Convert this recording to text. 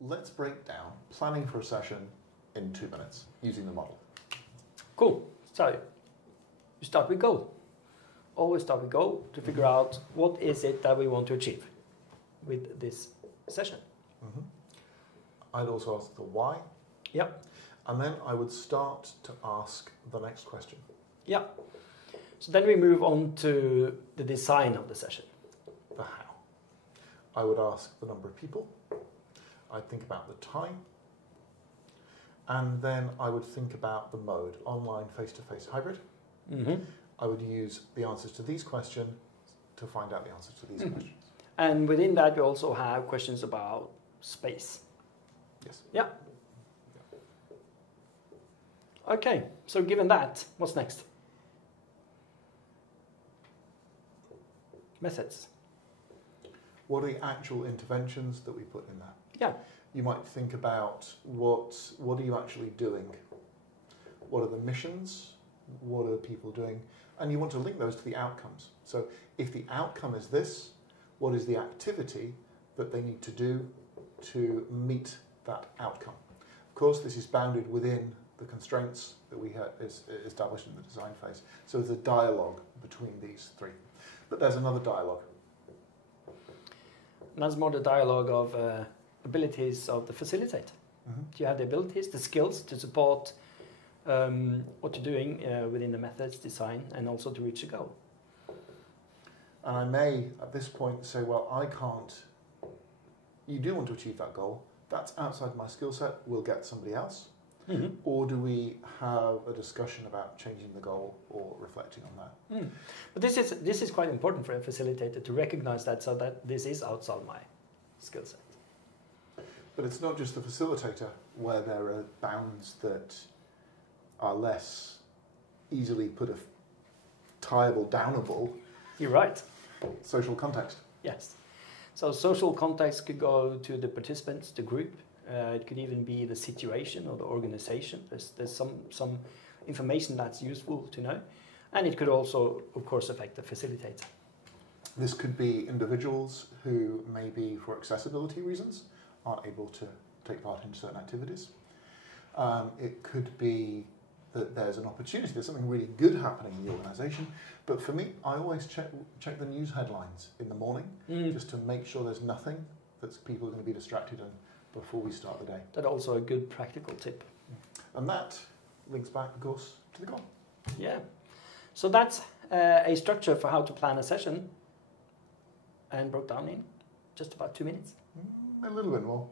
let's break down planning for a session in 2 minutes using the model. Cool. So you start with goal. Always start with goal to figure out what is it that we want to achieve with this session. I'd also ask the why. Yep. And then I would start to ask the next question. Yeah. So then we move on to the design of the session. The how. I would ask the number of people. I'd think about the time. And then I would think about the mode, online, face-to-face, hybrid. I would use the answers to these questions to find out the answers to these questions. And within that, we also have questions about space. Yes. Yeah. Okay, so given that, what's next? Methods. What are the actual interventions that we put in there? Yeah. You might think about what are you actually doing? What are the missions? What are people doing? And you want to link those to the outcomes. So if the outcome is this, what is the activity that they need to do to meet that outcome? Of course, this is bounded within the constraints that we have established in the design phase. So there's a dialogue between these three. But there's another dialogue. And that's more the dialogue of abilities of the facilitator. Do you have the abilities, the skills to support what you're doing within the methods, design, and also to reach a goal? And I may, at this point, say, well, I can't. You do want to achieve that goal. That's outside my skill set. We'll get somebody else. Or do we have a discussion about changing the goal or reflecting on that? But this is quite important for a facilitator to recognize that, so that this is outside my skill set. But it's not just the facilitator where there are bounds that are less easily tieable, downable. You're right. Social context. Yes. So social context could go to the participants, the group. It could even be the situation or the organization. There's some information that's useful to know. And it could also, of course, affect the facilitator. This could be individuals who maybe for accessibility reasons aren't able to take part in certain activities. It could be that there's an opportunity, there's something really good happening in the organisation. But for me, I always check the news headlines in the morning just to make sure there's nothing that people are going to be distracted in before we start the day. That's also a good practical tip. And that links back, of course, to the goal. Yeah. So that's a structure for how to plan a session, and broke down in just about 2 minutes. A little bit more.